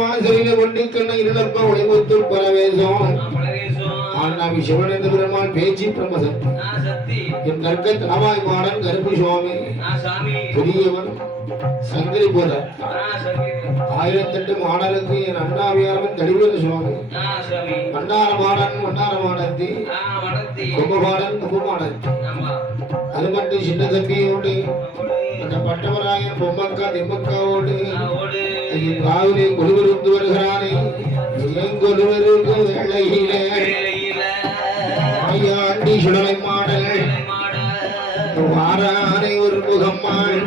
வாசலில ஒண்டிக்கண்ண இருளப்ப ஒளிமுத்து பரவேசம் ஆண்டாமி சிவனேந்திர பெருமாள் பேச்சு பிரம்மசக்தி என் கற்க தனவாய் மாடன் கருப்பு சுவாமி பெரியவன் சங்கரி போத 1008 மாடலுக்கு என் அண்ணாவியாரவன் தடிவீர சுவாமி மன்னார மாடன் மன்னார மாடத்தி கும்பபாடன் கும்பமாடத்தி அது மட்டும் சின்ன தம்பியோடு அந்த பட்டவராயன் பொம்மக்கா திம்மக்காவோடு காவிரி கொலுவிருந்து வருகிறானே கொலுவருக்கு வேளையிலே ஐயாண்டி சுடலை மாடல் வாரானை ஒரு முகம்மாள்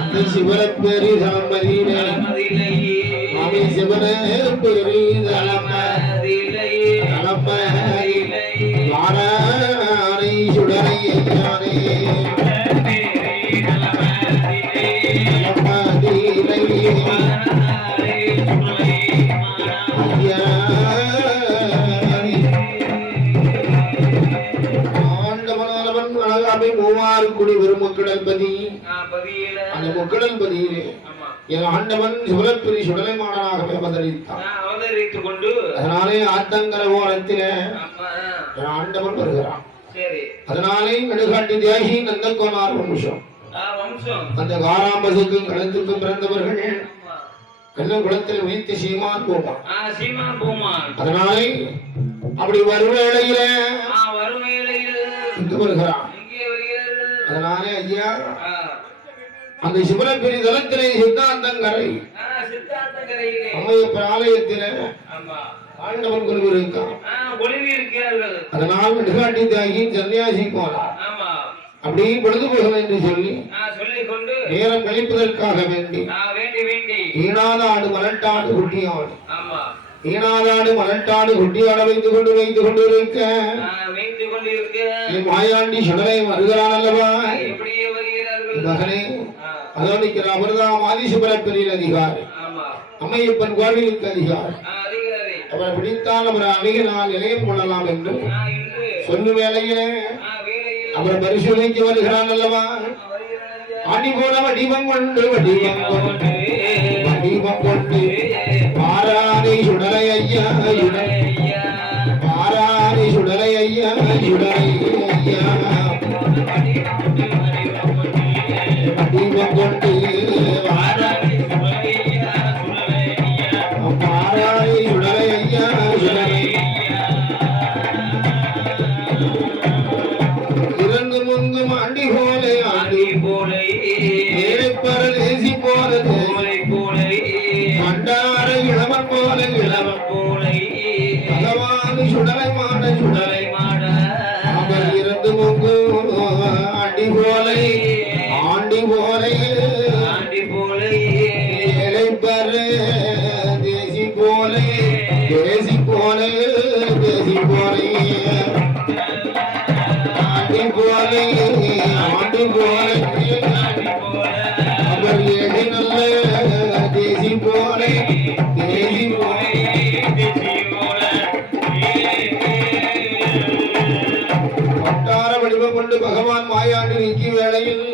அந்த சிவன பெரி தளமதியிலே அவை சிவன பெரி வாரானை சுடலை ஐயானே மூவாறுக்குடி வரும் முக்கடல் பதி அந்த முக்கடல் பதியிலே என் ஆண்டவன் சிவலப்பிரி சுடலை மாடனாகவே அவதரித்துக் கொண்டு அதனாலே ஆத்தங்கர ஓரத்திலே என் ஆண்டவன் வருகிறான். அதனாலே நடுகாட்டு தியாகி நந்தகோனார் வம்சம் அந்த காராம்பசுக்கும் களத்துக்கும் பிறந்தவர்கள் கண்ணன் குளத்தில் வைத்து சீமான் போமான். அதனாலே அப்படி வருவேளையில இங்கு வருகிறான். அதனாலே ஐயா அந்த சிவனப்பிரி தலத்திலே சித்தாந்தங்கரை அம்மையப்பர் ஆலயத்தில ஆண்டவன் குருவி இருக்கான். அதனால் நடுகாட்டி தியாகி சன்னியாசி போனார். அப்படி பொழுதுபோகலாம் என்று சொல்லி நேரம் கழிப்பதற்காக வேண்டி ஈனாதாடு மலட்டாடு குட்டியாடு ஈனாதாடு மலட்டாடு குட்டியாட வைத்துக் கொண்டு இருக்க மாயாண்டி சுடலை வருகிறான் அல்லவா மகனே. அதோடு அவர்தான் ஆதிசிவர பெரிய அதிகாரி அம்மையப்பன் கோவிலுக்கு அதிகாரி. அவரை பிடித்தால் அவரை அணுகினால் நிலையம் கொள்ளலாம் என்று சொல்லும் வேளையிலே அவர் பரிசோதிக்கு வருகிறான் அல்லவா. அடி போல வடிவம் கொண்டு பாராணி சுடலை ஐயா பாராணி சுடலை ஐயா சுடலை ஐயா வடிவம் கொண்டு பாராணி சுடலை ஐயா சுடலை ஆண்டி போலே பரதேசி போறது மண்டார இளவன் போல பகவான் சுடலை மாட அவர் இருந்து முங்கு ஆண்டி போலே ஏழை பரதேசி போலே தேசி போலே ஆண்டி போலே அவர் ஏழை நல்ல தேசி போலே வட்டார வடிவம் கொண்டு பகவான் மாயாண்டி நீக்கி வேளையில்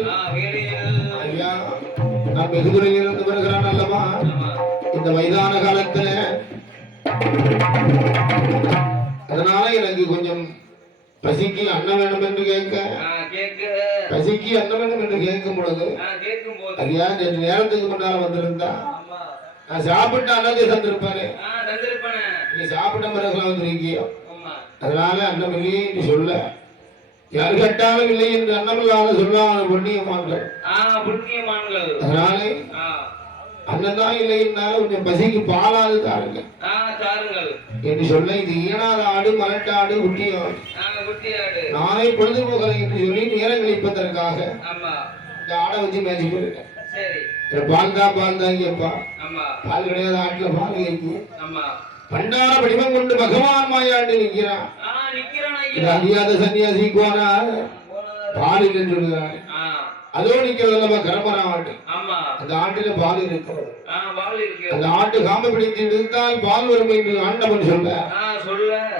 ஐயா நான் வெகு தூரம் இருந்து வருகிறான் அல்லவா. இந்த வயதான காலத்துல அதனால எனக்கு கொஞ்சம் பசிக்கு அன்னம் வேணும் என்று பசிக்கு அன்னம் வேணும் என்று கேட்கும் பொழுது ஐயா ரெண்டு நேரத்துக்கு முன்னால வந்திருந்தா நான் சாப்பிட்டு அன்னத்தை தந்திருப்பாரு. நீ சாப்பிட்ட பிறகுலாம் வந்திருக்கியோ அதனால அன்னம் இல்லையே என்று சொல்ல யாரு கேட்டாலும் இல்லை என்று அன்னமில்லாத சொல்லாத புண்ணியமான்கள். அதனாலே அன்னதான் இல்லை என்னால கொஞ்சம் பசிக்கு பாலாது தாருங்கள் என்று சொல்ல இது ஈனாத ஆடு மலட்டாடு குட்டியாடு நானே பொழுதுபோகலை என்று சொல்லி நேரம் கழிப்பதற்காக இந்த ஆடை வச்சு மேய்ச்சி போயிருக்கேன். பால் தான் கேப்பா. பால் கிடையாது ஆட்டுல பால் இருக்கு. பண்டார வடிவம் கொண்டு பகவான் மாயாண்டு நிற்கிறான். அறியாத சன்னியாசிக்குவானா பால் இல்லைன்னு சொல்லுகிறான். அதோ நிக்கிறது நம்ம கரமரா ஆட்டு. அந்த ஆட்டில பால் இருக்கிறது. அந்த ஆட்டு காம்பை பிடித்து எடுத்தால் பால் வரும் என்று ஆண்டவன் சொல்ல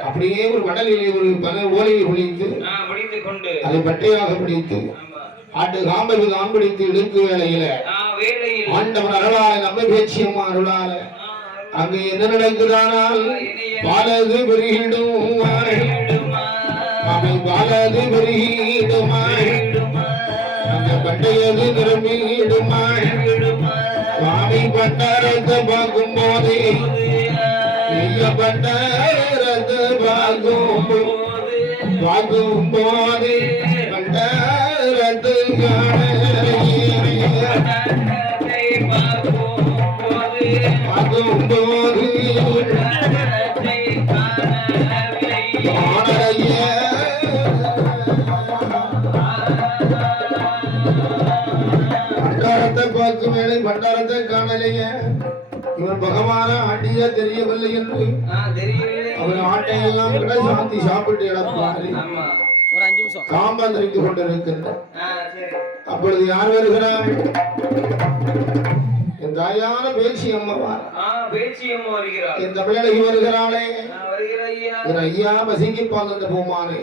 அப்படியே ஒரு கடலிலே ஒரு பல ஓலையை பிடித்து அதை பட்டையாக பிடித்து ஆட்டு காம்பை தான் பிடித்து இழுக்கு வேளையில ஆண்டவன் அருளால நம்ம பேச்சியம்மா அருளால அங்கு என்ன நடக்குதானால் பாலது பெருகிடும் அவை பாலது பெருகிடுமா அந்த பட்டையது நிரம்பிடுமா சுவாமி பண்டாரத்தை பார்க்கும் போதே பண்டாரத்தை பார்க்கும் போதே பண்டாரத்து பார்க்கும் போது பார்க்கும் வேலை பண்டாரத்தை காணலைய இவன் பகவான ஆண்டிய தெரியவில்லை என்று அவர் ஆட்டையெல்லாம் கூட சாந்தி சாப்பிட்டு இழப்பாரு காம்பந்திரித்து கொண்டிருக்கின்ற அப்பொழுது யார் வருகிறார்? என் தாயான பேச்சி அம்மா என் தமிழகி வருகிறாளே என் ஐயா பசிங்கிப்பால் அந்த பூமானே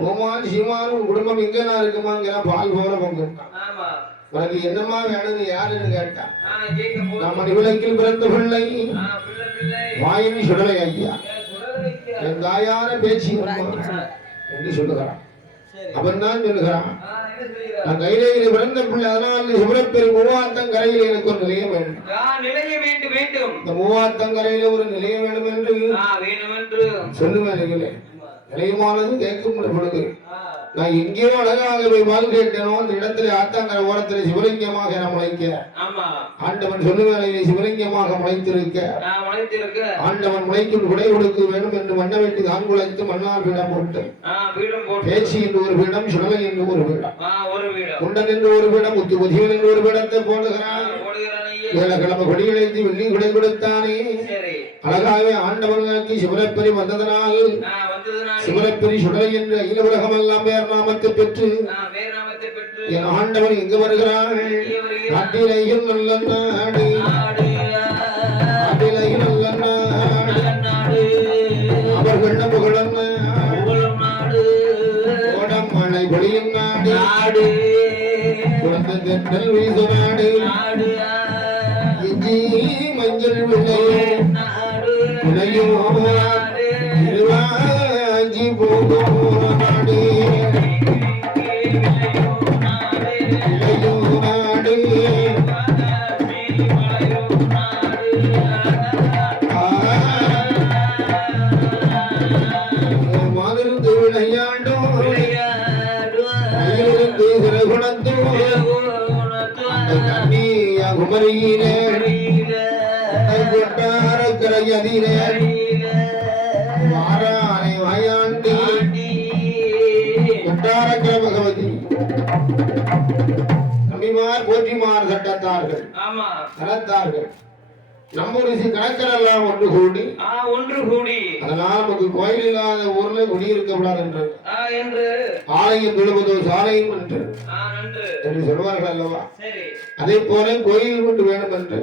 பூமான் சீமானும் குடும்பம் எங்கன்னா இருக்குமாங்கிற பால் போல பொங்குட்டான். உனக்கு என்னமா வேணும்னு யாருன்னு கேட்டான். நம்ம நிவிளக்கில் பிறந்த பிள்ளை வாயின் சுடலை ஐயா என் தாயான பேச்சு என்று சொல்லுகிறான். அவன் தான் சொல்லுகிறான், நான் கையிலே பிறந்த பிள்ளை அதனால் சிவரப்பெரு மூவாத்தம் கரையில் எனக்கு ஒரு நிலையம் வேண்டும். இந்த மூவாத்தம் கரையில ஒரு நிலையம் வேண்டும் என்று சொல்லுவேன். நிலையமானது கேட்கும் பொழுது நான் எங்கேயோ அழகாகவே வாழ் கேட்டேனோ அந்த இடத்துல ஆத்தாங்கர ஓரத்தில் சிவலிங்கமாக நான் முளைக்க ஆண்டவன் சொல்லுவேன் சிவலிங்கமாக முளைத்திருக்க ஆண்டவன் முளைக்கும் குடை கொடுக்க வேண்டும் என்று மண்ண வெட்டி தான் குலைத்து மண்ணால் பீடம் போட்டு பேச்சு என்று ஒரு பீடம் சுடலை என்று ஒரு பீடம் குண்டன் என்று ஒரு பீடம் முத்து புதிவன் என்று ஒரு பீடத்தை போடுகிறான். ஏழக்கிழமை கொடியழைத்து வெள்ளி குடை கொடுத்தானே அழகாகவே ஆண்டவனுக்கு சிவரப்பெரி வந்ததனால் சிவரப்பெரி சுடலை என்று அகில உலகம் எல்லாம் வேறு நாமத்தை பெற்று என் ஆண்டவன் எங்கு வருகிறான்? நாட்டிலையும் நல்ல நாடு நாட்டிலையும் நல்ல நாடு அவர் வெள்ள புகழும் ஓடம் மழை பொழியும் நாடு குழந்தை தென்றல் வீசு நாடு இஞ்சி மஞ்சள் விளையும் திருவாஞ்சி போகும் நாடு விளையும் நாடு மாதிருந்து விளையாடும் கையிலிருந்து சிறகுணத்தும் கண்ணியா குமரியிலே கரையதிலே வாரானை வாயாண்டி கொட்டாரக்கர பகவதி நம்பிமார் போற்றிமார் சட்டத்தார்கள் கலத்தார்கள் நம்முடைய கணக்கரெல்லாம் ஒன்று கூடி அதனால் நமக்கு கோயில் இல்லாத ஊர்ல குடியிருக்க கூடாது என்று ஆலயம் தொழுவதோ சாலையும் என்று சொல்வார்கள் அல்லவா? அதே போல கோயில் கொண்டு வேண்டும் என்று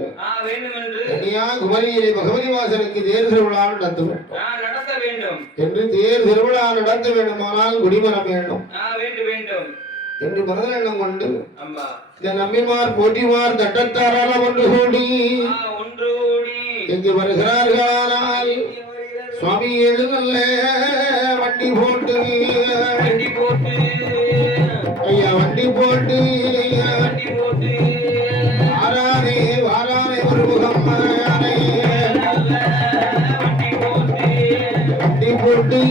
தனியா குமரியிலே பகவதி வாசலுக்கு தேர் திருவிழா நடத்த வேண்டும் என்று தேர் திருவிழா நடத்த வேண்டுமானால் குடிமரம் வேண்டும் என்று மனதில் எண்ணம் கொண்டு இந்த நம்பிமார் போட்டிமார் தட்டத்தாரால் ஒன்று கூடி எங்கு வருகிறார்கள்? சுவாமி எழுதல்ல வண்டி போட்டு ஐயா வண்டி போட்டு வாரானே ஒரு முகம் வண்டி போட்டு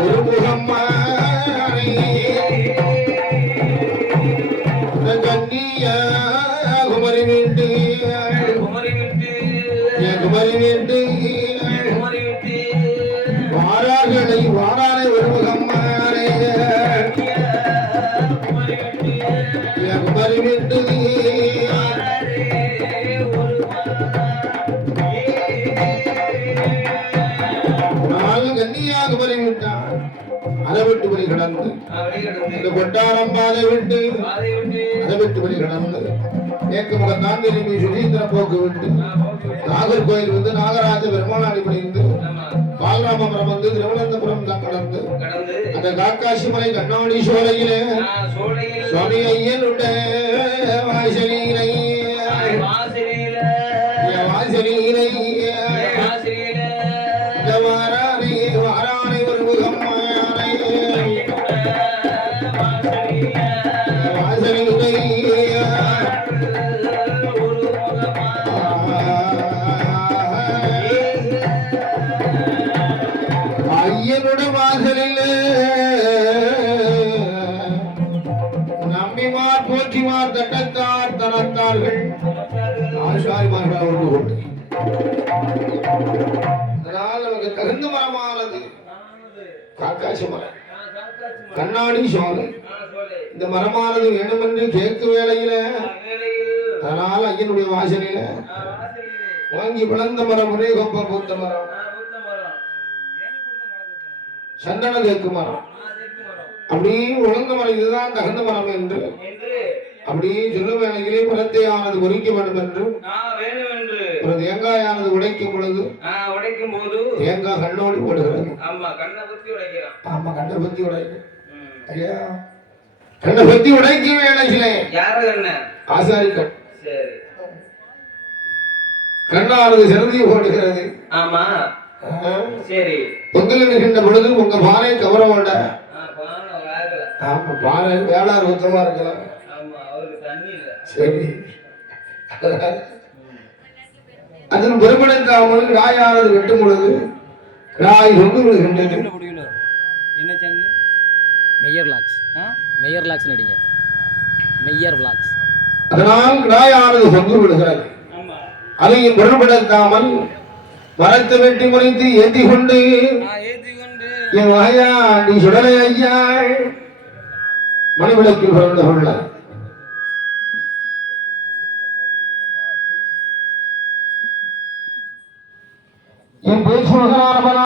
ஒரு முகம் கண்ணியா குமரி வீட்டு வாரானை ஒரு முகம் அறிவிட்டு கன்னியாகுமரி விட்டான் அதை விட்டு வரி கடந்து இந்த கொட்டாரம் பாதை விட்டு அதை விட்டு வரி கடந்து மேற்கு முகத்தான் திரும்பி சுசீந்திர போக்கு விட்டு நாகர்கோயில் வந்து நாகராஜ பெருமானாடி பணிந்து பாலராமபுரம் வந்து திருவனந்தபுரம் தான் கடந்து அந்த காக்காசி மலை கண்ணாடி சோலையிலே சுவாமி ஐயனுடைய வாசலினை வாசலினை வாரானை ஒரு முகம் ஐயனுடைய வாசலில் நம்பிமார் போற்றிமார் தட்டத்தார் தனத்தார்கள் ஆசாரிமார்கள் ஒன்று கொண்டு அதனால் நமக்கு தகுந்த மரமானது காக்காசி மரம் கண்ணாடி சோலை இந்த மரமானது வேண்டுமென்று கேட்கும் வேளையில அதனால் ஐயனுடைய வாசலில வாங்கி வளர்ந்த மரம் ஒரே கொப்ப பூத்த மரம் சந்தன தேக்கு மரம் அப்படியே உழந்த மரம் இதுதான் தகுந்த மரம் என்று அப்படியே சொல்லும் வேளையிலே மரத்தையானது ஒதுக்க வேண்டும் என்று ஒரு தேங்காயானது உடைக்கும் பொழுது தேங்காய் கண்ணோடி போடுகிறது. ஆமா கண்ணை பத்தி உடைக்கும் ஐயா கண்ணை பத்தி உடைக்கும் வேலையிலே ஆசாரி கண் கண்ணானது சிறந்தி போடுகிறது. ஆமா சரி பொங்கல் எடுக்கின்ற பொழுது உங்க பானை கவரவோட ஆமா பானை வேளாறு சுத்தமா இருக்கலாம். சரி அதில் பெருமடைத்தாமல் ராயானது வெட்டும் பொழுது ராய் கொண்டு விடுகின்றது. என்ன சேனல்? மெய்யர் விளாக்ஸ். மெய்யர் விளாக்ஸ் நடிங்க. மெய்யர் விளாக்ஸ். அதனால் ராயானது கொண்டு விடுகிறது. அதையும் பெருமடைத்தாமல் மரத்தை வெட்டி முறைத்து ஏற்றி கொண்டு என் வாயா நீ சுடலை ஐயா மணிவிளக்கில் பிறந்த கொள்ள